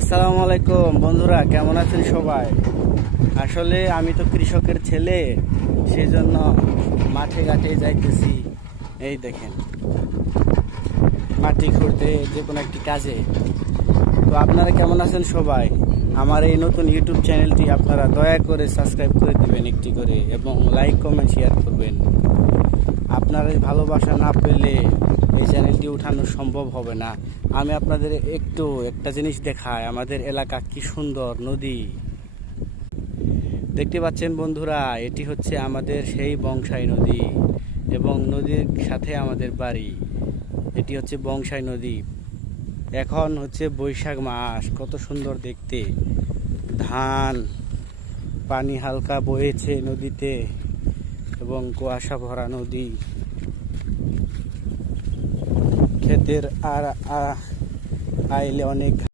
আসসালামু আলাইকুম বন্ধুরা, কেমন আছেন সবাই? আসলে আমি তো কৃষকের ছেলে, সেজন্য মাঠে ঘাটে যাইতেছি। এই দেখেন, মাটি খুঁড়তে, যে কোনো একটি কাজে। তো আপনারা কেমন আছেন সবাই? আমার এই নতুন ইউটিউব চ্যানেলটি আপনারা দয়া করে সাবস্ক্রাইব করে দিবেন একটি করে, এবং লাইক কমেন্ট শেয়ার করবেন। আপনার এই ভালোবাসা না পেলে এই চ্যানেলটি উঠানো সম্ভব হবে না। আমি আপনাদের একটা জিনিস দেখাই, আমাদের এলাকা কি সুন্দর নদী দেখতে পাচ্ছেন বন্ধুরা। এটি হচ্ছে আমাদের সেই বংশাই নদী, এবং নদীর সাথে আমাদের বাড়ি। এটি হচ্ছে বংশাই নদী। এখন হচ্ছে বৈশাখ মাস, কত সুন্দর দেখতে। ধান, পানি হালকা বয়েছে নদীতে, এবং কুয়াশা ভরা নদী। ক্ষেতের আর আইলে অনেক